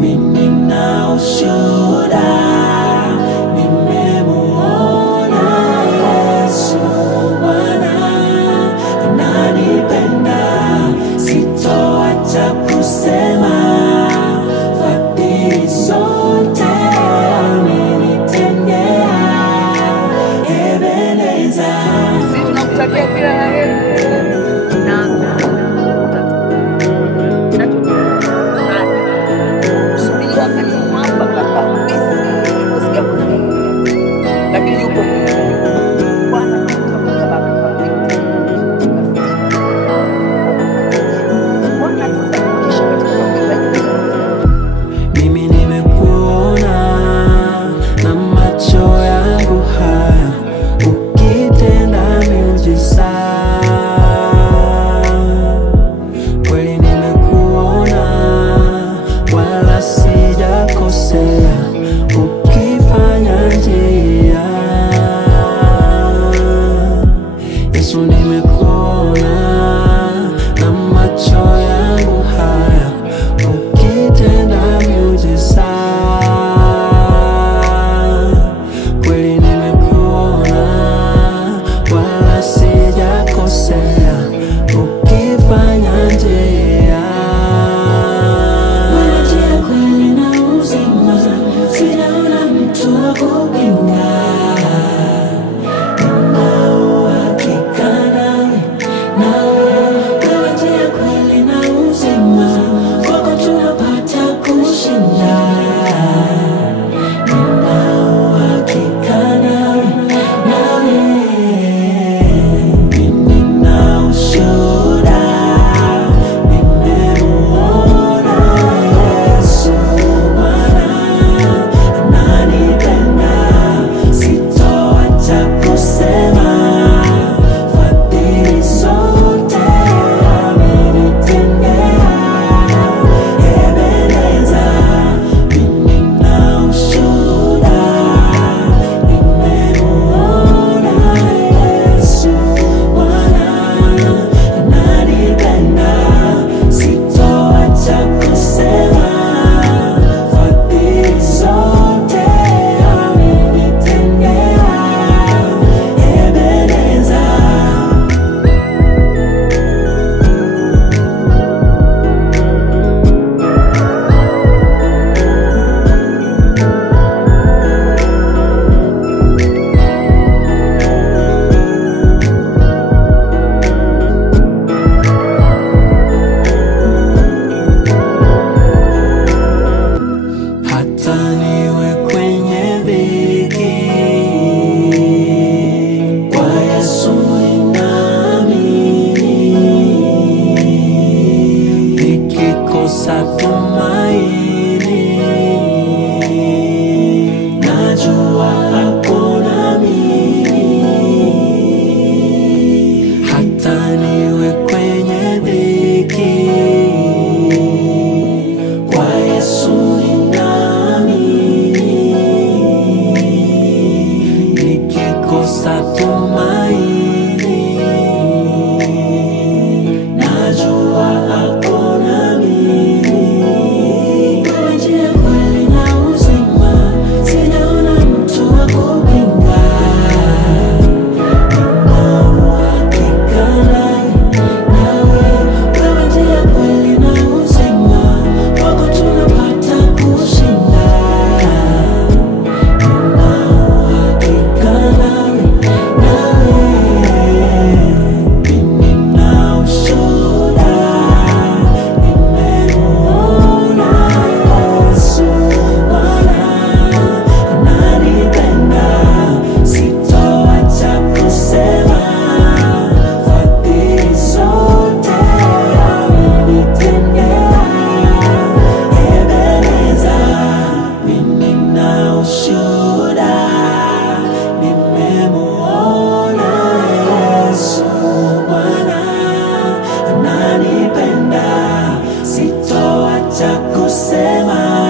Mimi na ushuhuda, nimemuona Yesu Bwana, ananipenda, sitoacha kusema fadhili zote amenitendea. Ebeneza, sisi tunakutakia kila la heri. mimi nimekuona na macho yangu haya, ukitenda miujiza. Kweli nimekuona wala sijakosea, ukifanya njia. Yesu nimekuona na macho yangu haya, ukitenda miujiza. Kweli nimekuona wala sijakosea, ukifanya njia. Unajia kweli na uzima, sijaona mtu wa kupinga. Tumaini, najua hakuna mimi, hata niwe kwenye dhiki, kwa Yesu ninaamini. Nikikosa tumaini, najua hakuna mimi. Sitoacha kusema